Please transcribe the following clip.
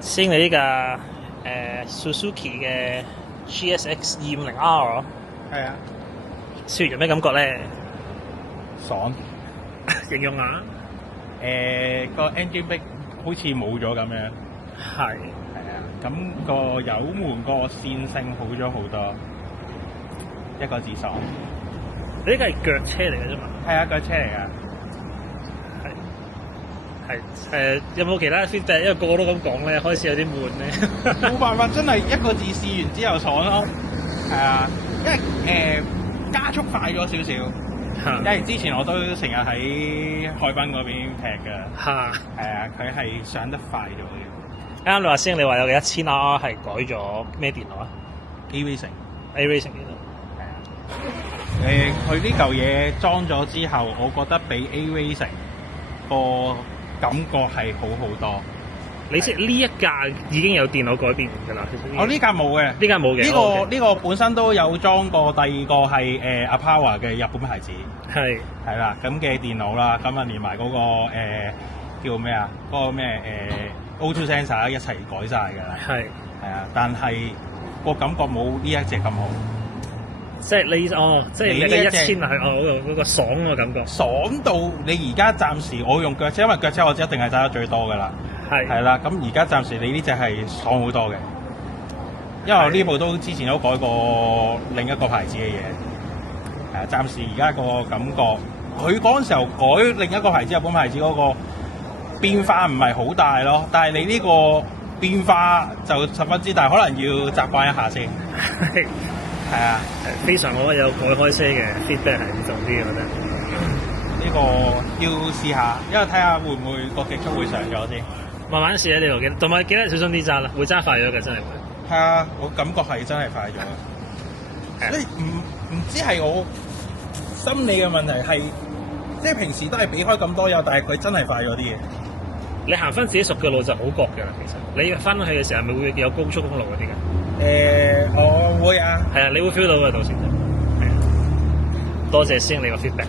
先你呢架Suzuki 嘅 GSX 250R，係啊，試完有咩感覺咧？爽。形容下。個 engine brake 好似冇咗咁樣。係。係啊，咁個油門個線性好咗好多，一個字爽。你呢架係腳車嚟嘅啫嘛？係啊，腳車嚟㗎。係有冇其他 feedback？因為個個都咁講咧，開始有啲悶咧。冇辦法，真係一個字試完之後爽咯。係啊，因為加速快咗少少。因為之前我都成日喺海濱嗰邊劈㗎。係啊，佢係上得快咗嘅。啱你話先，你話有嘅1000R 係改咗咩電腦啊 ？A Racing 電腦。係啊。佢呢嚿嘢裝咗之後，我覺得比 A Racing 個感覺係好好多。你知呢一架已經有電腦改變㗎啦。我呢架冇嘅，呢架冇嘅。呢個本身都有裝過，第二個係Apawa 嘅日本牌子。係啦，咁嘅電腦啦，咁啊連埋嗰個叫咩啊？嗰個咩Auto Sensor 一齊改晒㗎啦。係啊，但係個感覺冇呢一隻咁好。即係你即係你嘅1000係嗰個爽嘅感覺。爽到你而家暫時我用腳車，因為腳車我一定係揸得最多㗎啦。係啦，咁而家暫時你呢隻係爽好多嘅，因為我呢部都之前都改過另一個牌子嘅嘢，暫時而家個感覺，佢嗰陣時候改另一個牌子日本牌子嗰個變化唔係好大咯，但係你呢個變化就十分之大，可能要習慣一下先。係啊，非常好，有改開車嘅 feedback 係唔同啲嘅，我覺得。呢個要試下，因為睇下會唔會個極速會上咗先。慢慢試喺呢度，同埋記得小心啲揸啦，會揸快咗嘅真係會。係啊，我感覺係真係快咗。所以唔知係我心理嘅問題，係即係平時都係避開咁多油，但係佢真係快咗啲嘢。你行翻自己熟嘅路就好覺㗎啦，其實。你翻去嘅時候係咪會有高速公路嗰啲㗎？我會啊。係啊，你會 feel 到嘅到時就。係啊。多謝先你個 feedback。